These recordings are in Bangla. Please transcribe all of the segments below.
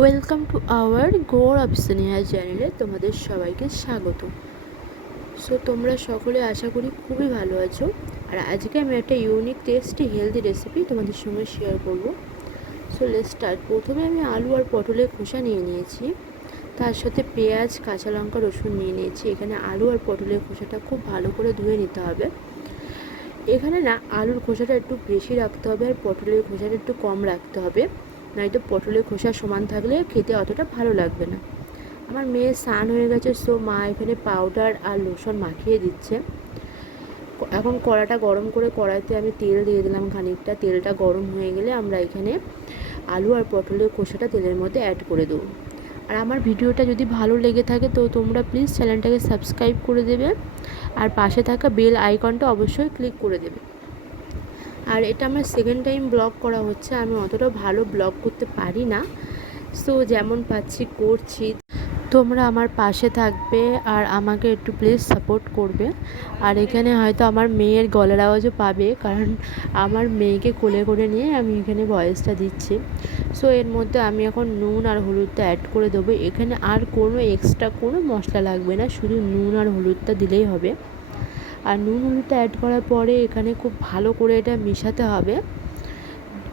ওয়েলকাম টু আওয়ার গৌর অপশনিয়া চ্যানেলে তোমাদের সবাইকে স্বাগত। সো তোমরা সকলে আশা করি খুবই ভালো আছো। আর আজকে আমি একটা ইউনিক টেস্টি হেলদি রেসিপি তোমাদের সঙ্গে শেয়ার করব। So let's start. প্রথমে আমি আলু আর পটলের খোসা নিয়ে নিয়েছি, তার সাথে পেঁয়াজ, কাঁচা লঙ্কা, রসুন নিয়ে নিয়েছি। এখানে আলু আর পটলের খোসাটা খুব ভালো করে ধুয়ে নিতে হবে। এখানে না আলুর খোসাটা একটু বেশি রাখতে হবে আর পটলের খোসাটা একটু কম রাখতে হবে, নয়তো পটলের খোসা সমান থাকলে খেতে অতটা ভালো লাগবে না। আমার মেয়ে স্নান হয়ে গেছে, সো মা এখানে পাউডার আর লোশন মাখিয়ে দিচ্ছে। এখন কড়াটা গরম করে কড়াইতে আমি তেল দিয়ে দিলাম খানিকটা। তেলটা গরম হয়ে গেলে আমরা এখানে আলু আর পটলের খোসাটা তেলের মধ্যে অ্যাড করে দেবো। আর আমার ভিডিওটা যদি ভালো লেগে থাকে তো তোমরা প্লিজ চ্যানেলটাকে সাবস্ক্রাইব করে দেবে আর পাশে থাকা বেল আইকনটা অবশ্যই ক্লিক করে দেবে। আর এটা আমার সেকেন্ড টাইম ব্লগ করা হচ্ছে, আমি অতটা ভালো ব্লগ করতে পারি না, সো যেমন পাচ্ছি করছি। তোমরা আমার পাশে থাকবে আর আমাকে একটু প্লিজ সাপোর্ট করবে। আর এখানে হয়তো আমার মেয়ের গলার আওয়াজও পাবে, কারণ আমার মেয়েকে কোলে করে নিয়ে আমি এখানে ভয়েসটা দিচ্ছি। সো এর মধ্যে আমি এখন নুন আর হলুদটা অ্যাড করে দেবো। এখানে আর কোনো এক্সট্রা কোনো মশলা লাগবে না, শুধু নুন আর হলুদটা দিলেই হবে। আর নুন হলুদটা অ্যাড করার পরে এখানে খুব ভালো করে এটা মিশাতে হবে,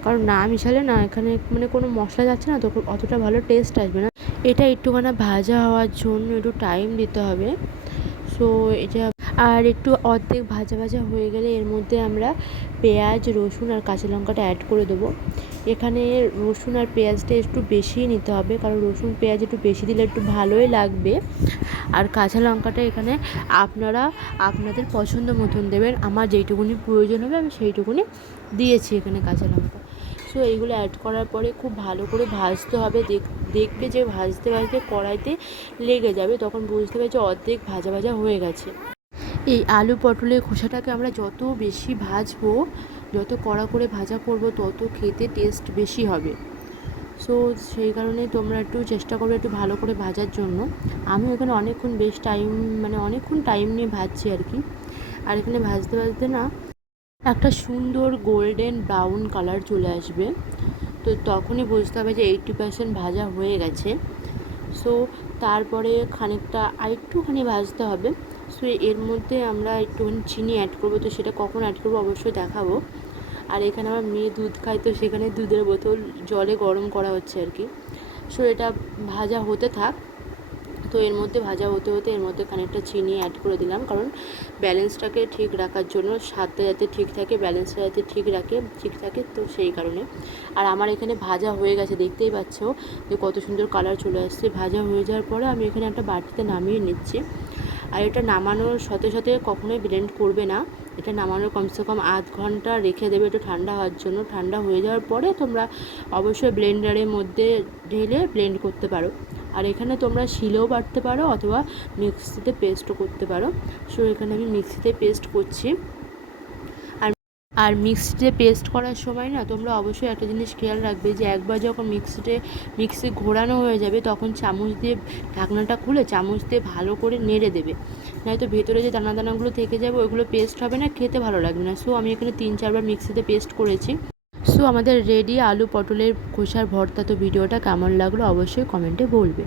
কারণ না মিশালে না এখানে কোনো মশলা যাচ্ছে না, তো অতটা ভালো টেস্ট আসবে না। এটা একটুখানি ভাজা হওয়ার জন্য একটু টাইম দিতে হবে। সো এটা আর একটু অর্ধেক ভাজা ভাজা হয়ে গেলে এর মধ্যে আমরা পেঁয়াজ, রসুন আর কাঁচা লঙ্কাটা অ্যাড করে দেবো। এখানে রসুন আর পেঁয়াজটা একটু বেশি নিতে হবে, কারণ রসুন পেঁয়াজ একটু বেশি দিলে একটু ভালোই লাগবে। আর কাঁচা লঙ্কাটা এখানে আপনারা আপনাদের পছন্দ মতন দেবেন। আমার যেইটুকুনি প্রয়োজন হবে আমি সেইটুকুনি দিয়েছি এখানে কাঁচা লঙ্কা। সো এইগুলো অ্যাড করার পরে খুব ভালো করে ভাজতে হবে। দেখবে যে ভাজতে ভাজতে কড়াইতে লেগে যাবে, তখন বুঝতে পারবে যে অর্ধেক ভাজা ভাজা হয়ে গেছে। এই আলু পটলের খোসাটাকে আমরা যত বেশি ভাজবো, যত কড়া করে ভাজা করব, তত খেতে টেস্ট বেশি হবে। সো সেই কারণে তোমরা একটু চেষ্টা করবে একটু ভালো করে ভাজার জন্য। আমি এখানে অনেকক্ষণ অনেকক্ষণ টাইম নিয়ে ভাজছি আর কি। আর এখানে ভাজতে ভাজতে না একটা সুন্দর গোল্ডেন ব্রাউন কালার চলে আসবে, তো তখনই বুঝতে হবে যে 80% ভাজা হয়ে গেছে। সো তারপরে খানিকটা আরেকটুখানি ভাজতে হবে। সো এর মধ্যে আমরা একটুখানি চিনি অ্যাড করবো, তো সেটা কখন অ্যাড করবো অবশ্যই দেখাবো। আর এখানে আমার মেয়ে দুধ খায়, তো সেখানে দুধের বোতল জলে গরম করা হচ্ছে আর কি। সো এটা ভাজা হতে থাক। তো এর মধ্যে ভাজা হতে হতে এর মধ্যে খানিকটা চিনি অ্যাড করে দিলাম, কারণ ব্যালেন্সটাকে ঠিক রাখার জন্য, স্বাদটা যাতে ঠিক থাকে, ব্যালেন্সটা যাতে ঠিক থাকে, তো সেই কারণে। আর আমার এখানে ভাজা হয়ে গেছে, দেখতেই পাচ্ছ যে কত সুন্দর কালার চলে আসছে। ভাজা হয়ে যাওয়ার পরে আমি এখানে একটা বাটিতে নামিয়ে নিচ্ছি। আর এটা নামানোর সাথে সাথে কখনোই ব্লেন্ড করবে না, এটা নামানোর কমসে কম আধ ঘন্টা রেখে দেবে একটু ঠান্ডা হওয়ার জন্য। ঠান্ডা হয়ে যাওয়ার পরে তোমরা অবশ্যই ব্লেন্ডারের মধ্যে ঢেলে ব্লেন্ড করতে পারো। আর এখানে তোমরা শিলেও বাটতে পারো অথবা মিক্সিতে পেস্টও করতে পারো। সো এখানে আমি মিক্সিতে পেস্ট করছি। আর মিক্সিতে পেস্ট করার সময় না তোমরা অবশ্যই একটা জিনিস খেয়াল রাখবে, যে একবার যখন মিক্সি ঘোরানো হয়ে যাবে, তখন চামচ দিয়ে ঢাকনাটা খুলে চামচ দিয়ে ভালো করে নেড়ে দেবে, নয়তো ভেতরে যে দানা দানাগুলো থেকে যাবে ওইগুলো পেস্ট হবে না, খেতে ভালো লাগবে না। সো আমি এখানে 3-4বার মিক্সিতে পেস্ট করেছি। সো আমাদের রেডি আলু পটলের খোসার ভর্তা। তো ভিডিওটা কেমন লাগলো অবশ্যই কমেন্টে বলবে।